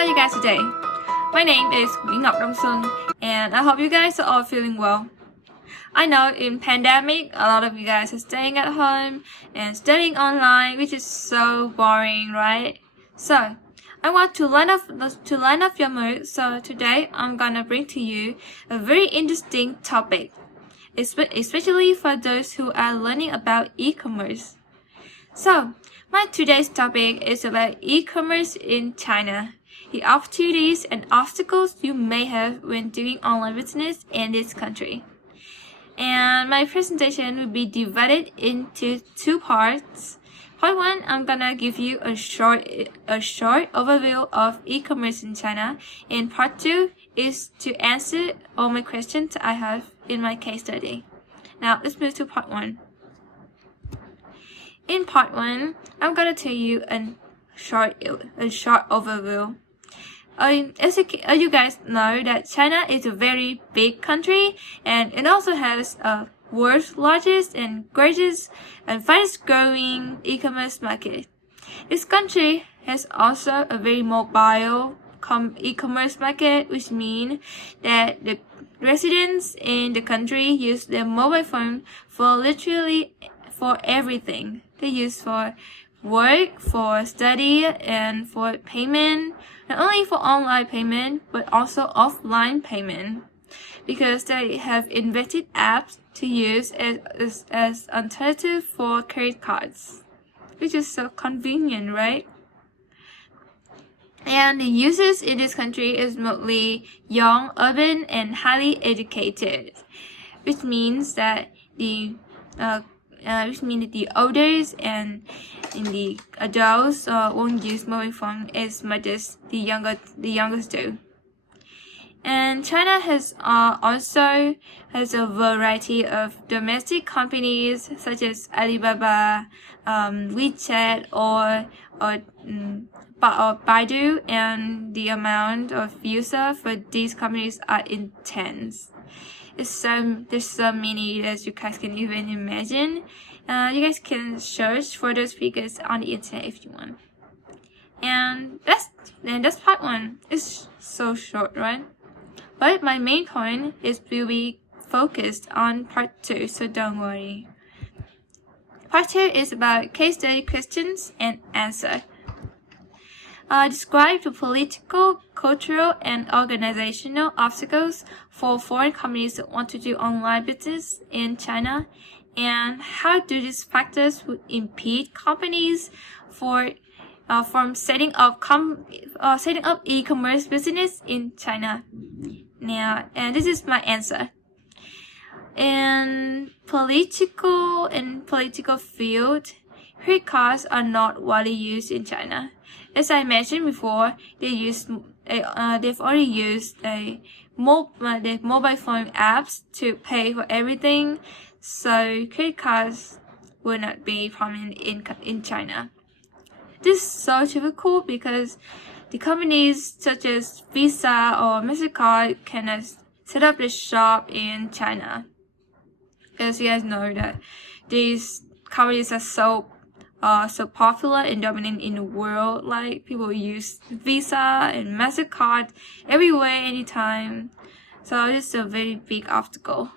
are you guys today? My name is Nguyễn Ngọc Đông Xuân, and I hope you guys are all feeling well. I know in pandemic, a lot of you guys are staying at home and studying online, which is so boring, right? So, I want to line up your mood. So today, I'm gonna bring to you a very interesting topic, especially for those who are learning about e-commerce. So, my today's topic is about e-commerce in China, the opportunities and obstacles you may have when doing online business in this country. And my presentation will be divided into two parts. Part 1, I'm gonna give you a short overview of e-commerce in China, and part 2 is to answer all my questions I have in my case study. Now let's move to part 1. In part 1, I'm gonna tell you a short overview. As you guys know, that China is a very big country, and it also has a world's largest and greatest and fastest growing e-commerce market. This country has also a very mobile e-commerce market, which means that the residents in the country use their mobile phone for literally for everything. They use for work, for study, and for payment, not only for online payment, but also offline payment, because they have invented apps to use as alternative for credit cards, which is so convenient, right? And the users in this country is mostly young, urban, and highly educated, which means that the elders and the adults won't use mobile phone as much as the youngest do. And China has also has a variety of domestic companies such as Alibaba, WeChat, or Baidu, and the amount of users for these companies are intense. There's so many that you guys can even imagine. You guys can search for those figures on the internet if you want. And that's part 1. It's so short, right? But my main point will be focused on part 2, so don't worry. Part 2 is about case study questions and answer. Describe the political, cultural, and organizational obstacles for foreign companies that want to do online business in China, and how do these factors would impede companies from setting up e-commerce business in China. Now, and this is my answer. In political field, credit cards are not widely used in China. As I mentioned before, they've already used their mobile phone apps to pay for everything, so credit cards will not be prominent in China. This is so difficult because the companies such as Visa or MasterCard cannot set up the shop in China. As you guys know that these companies are so popular and dominant in the world. Like, people use Visa and MasterCard everywhere, anytime. So this is a very big obstacle.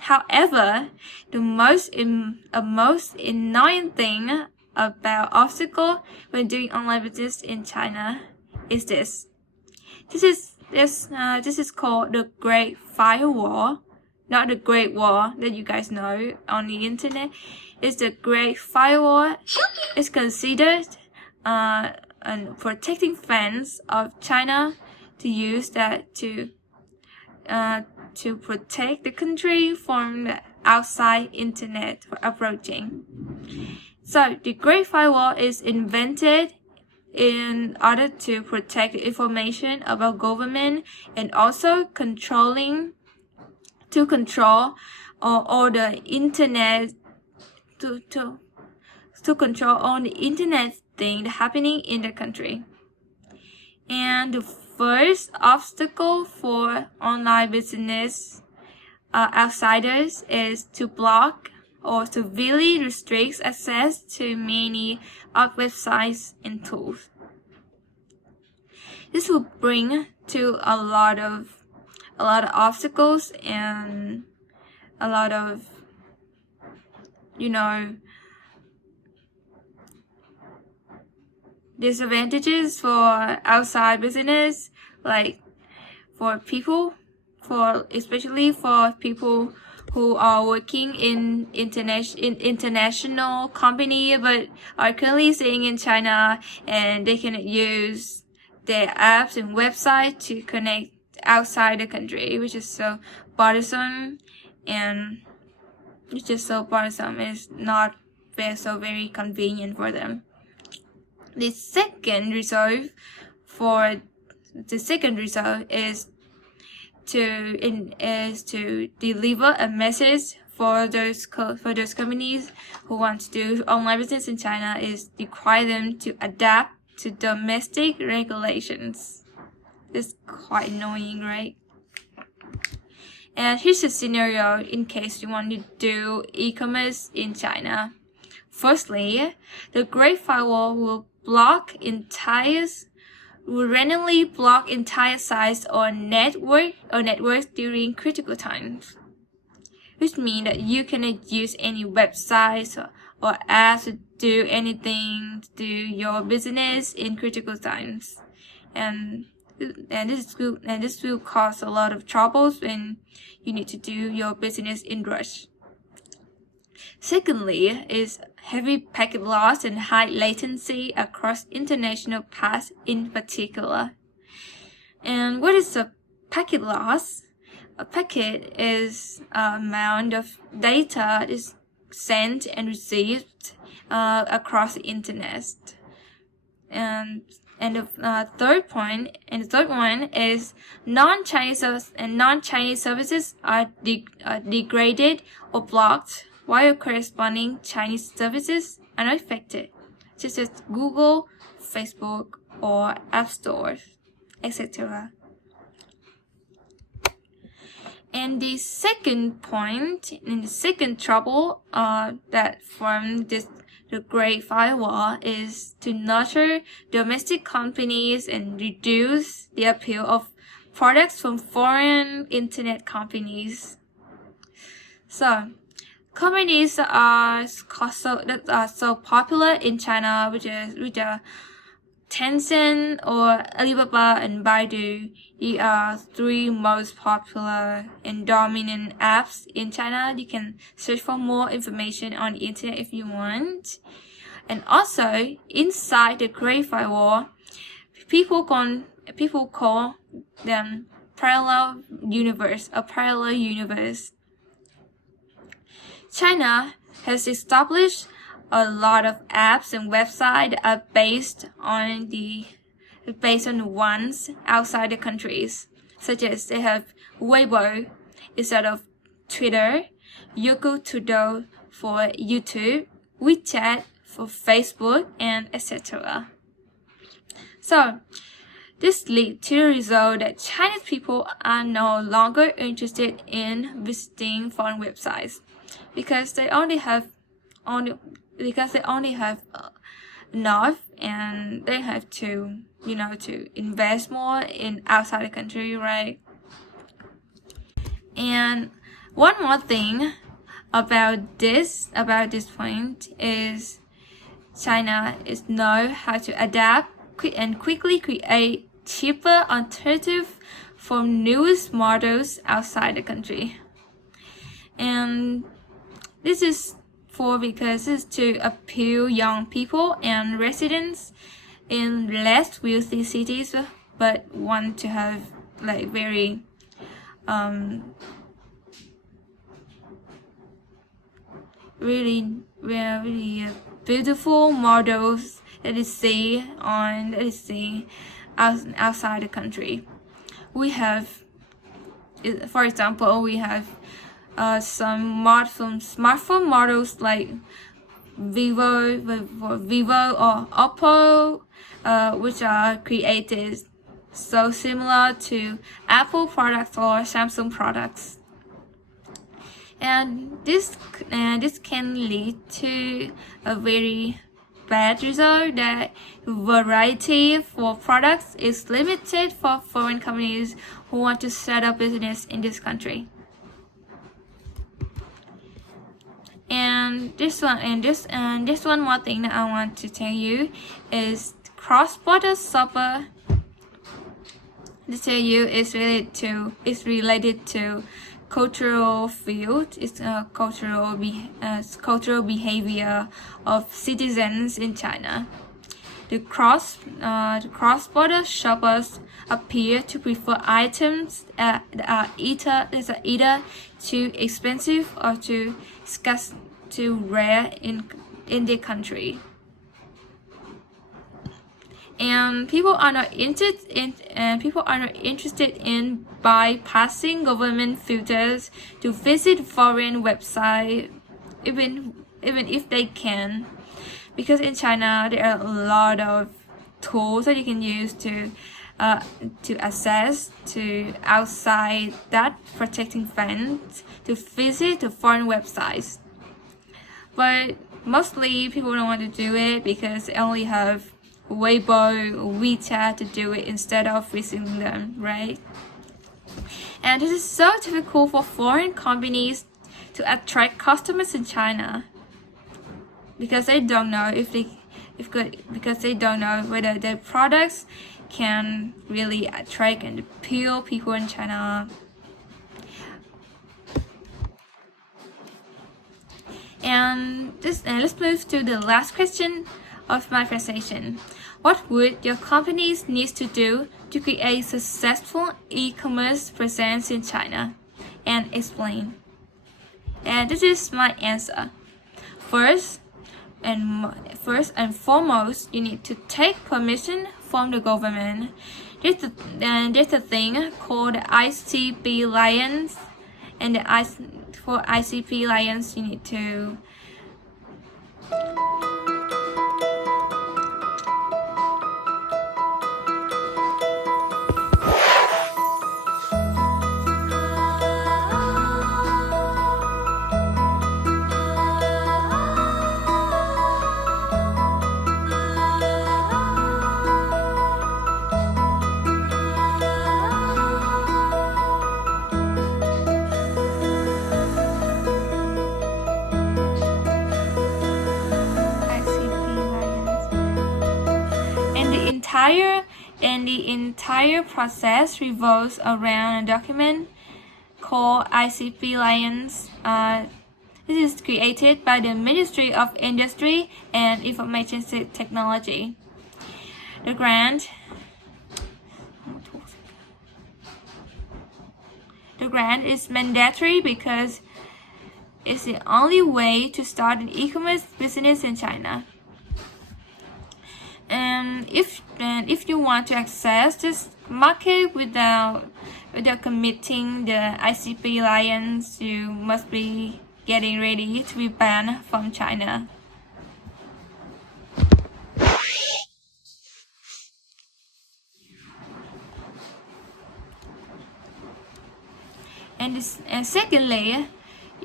However, the most annoying thing about obstacle when doing online business in China is this. This is called the Great Firewall, not the Great Wall that you guys know on the internet. It's the Great Firewall. It's considered a protecting fence of China to use that to protect the country from the outside internet for approaching. So the Great Firewall is invented in order to protect the information about government, and also control all the internet to control all the internet thing happening in the country. And the first obstacle for online business outsiders is to block or severely restricts access to many websites and tools. this will bring to a lot of obstacles and a lot of, disadvantages for outside business, like especially for people who are working in international company but are currently staying in China, and they cannot use their apps and website to connect outside the country, which is so bothersome, and it's not so very convenient for them. The second result is to deliver a message for those companies who want to do online business in China, is require them to adapt to domestic regulations. It's quite annoying, right? And here's a scenario in case you want to do e-commerce in China. Firstly, the Great Firewall will randomly block entire sites or networks during critical times, which means that you cannot use any websites or apps to do anything to do your business in critical times, and this will cause a lot of troubles when you need to do your business in rush. Secondly is heavy packet loss and high latency across international paths in particular. And what is a packet loss? A packet is an amount of data that is sent and received across the internet. And the third one is non-Chinese services are degraded or blocked, while corresponding Chinese services are not affected, such as Google, Facebook, or App Stores, etc. And the second point, and the second trouble that from the Great Firewall is to nurture domestic companies and reduce the appeal of products from foreign internet companies. So, companies that are so popular in China, which are Tencent or Alibaba and Baidu. These are three most popular and dominant apps in China. You can search for more information on the internet if you want. And also, inside the Great Firewall, people call them parallel universe. China has established a lot of apps and websites that are based on the ones outside the countries, such as they have Weibo instead of Twitter, Youku Tudou for YouTube, WeChat for Facebook, and etc. So, this leads to the result that Chinese people are no longer interested in visiting foreign websites because they only have enough, and they have to invest more in outside the country, right? And one more thing about this point is China know how to adapt and quickly create cheaper alternative for newest models outside the country. And this is because it's to appeal young people and residents in less wealthy cities, but want to have like very really beautiful models that is seen outside the country. We have, for example, some smartphone models like Vivo or Oppo, which are created so similar to Apple products or Samsung products. And this can lead to a very bad result that variety for products is limited for foreign companies who want to set up business in this country. And this one more thing that I want to tell you is cross-border shopper. To tell you is related to cultural field. It's cultural behavior of citizens in China. The cross-border shoppers appear to prefer items that are either too expensive or too scarce, too rare in their country. And people are not interested in bypassing government filters to visit foreign websites, even if they can, because in China there are a lot of tools that you can use to access to outside that protecting fans to visit the foreign websites. But mostly people don't want to do it because they only have Weibo, WeChat to do it instead of visiting them, right? And this is so difficult for foreign companies to attract customers in China because they don't know because they don't know whether their products can really attract and appeal people in China. And let's move to the last question of my presentation. What would your companies need to do to create successful e-commerce presence in China? And explain. And this is my answer. First and foremost, you need to take permission from the government. There's a thing called the ICP license, and for ICP license you need to the entire process revolves around a document called ICP license. This is created by the Ministry of Industry and Information Technology. The grant is mandatory because it's the only way to start an e-commerce business in China. And if you want to access this market without committing the ICP license, you must be getting ready to be banned from China. And secondly,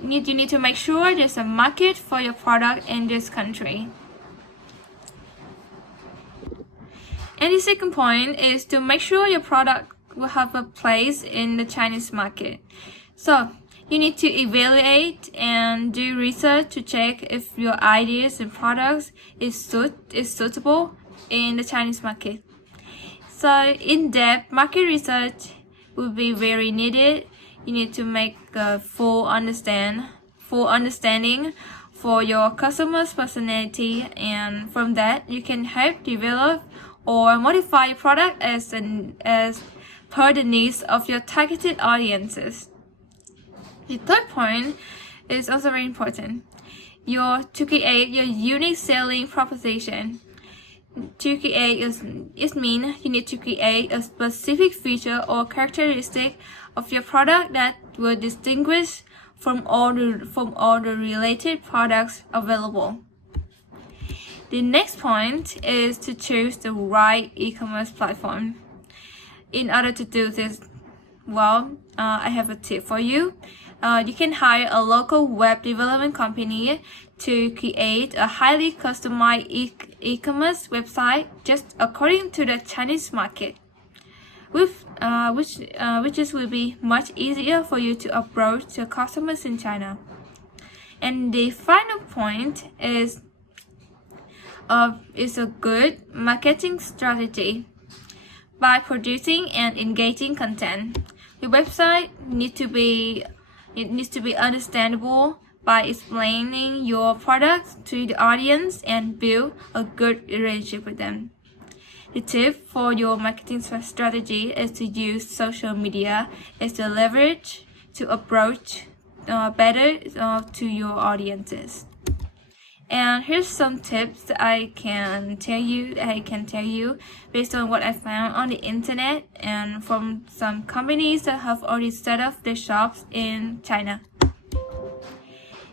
you need to make sure there's a market for your product in this country. And the second point is to make sure your product will have a place in the Chinese market. So you need to evaluate and do research to check if your ideas and products is suitable in the Chinese market. So in-depth market research will be very needed. You need to make a full understanding for your customer's personality, and from that you can help develop or modify your product as per the needs of your targeted audiences. The third point is also very important. To create your unique selling proposition. To create it means you need to create a specific feature or characteristic of your product that will distinguish from all the related products available. The next point is to choose the right e-commerce platform. In order to do this well, I have a tip for you. You can hire a local web development company to create a highly customized e-commerce website just according to the Chinese market, which will be much easier for you to approach the customers in China. And the final point is a good marketing strategy. By producing and engaging content, your website needs to be understandable by explaining your products to the audience and build a good relationship with them. The tip for your marketing strategy is to use social media as the leverage to approach better to your audiences. And here's some tips that I can tell you based on what I found on the internet and from some companies that have already set up their shops in China.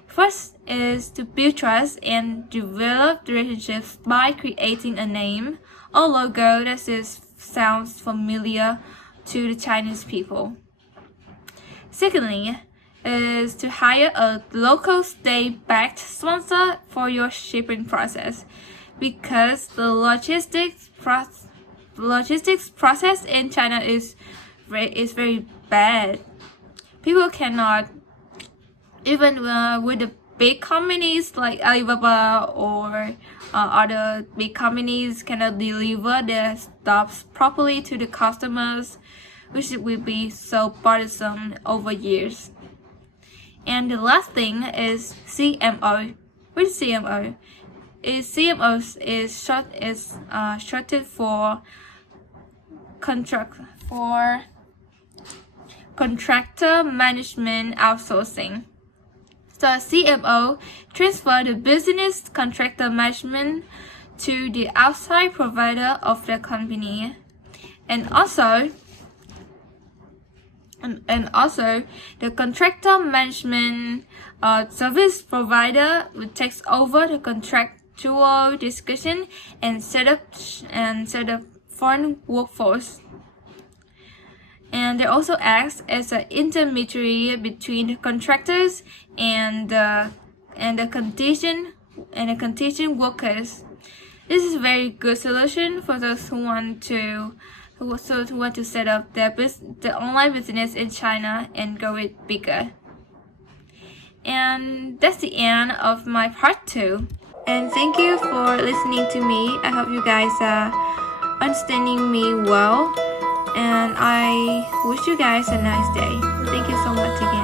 First is to build trust and develop relationships by creating a name or logo that sounds familiar to the Chinese people. Secondly, is to hire a local state-backed sponsor for your shipping process, because the logistics process in China is very bad. People cannot, even with the big companies like Alibaba or other big companies, cannot deliver their stuff properly to the customers, which will be so bothersome over years. And the last thing is CMO. Which CMO? CMO is shorted for contractor management outsourcing. So CMO transfer the business contractor management to the outside provider of the company, and also the contractor management service provider takes over the contractual discussion and set up foreign workforce. And they also acts as an intermediary between the contractors and the contingent workers. This is a very good solution for those who want to set up their online business in China and grow it bigger. And that's the end of my part 2. And thank you for listening to me. I hope you guys are understanding me well. And I wish you guys a nice day. Thank you so much again.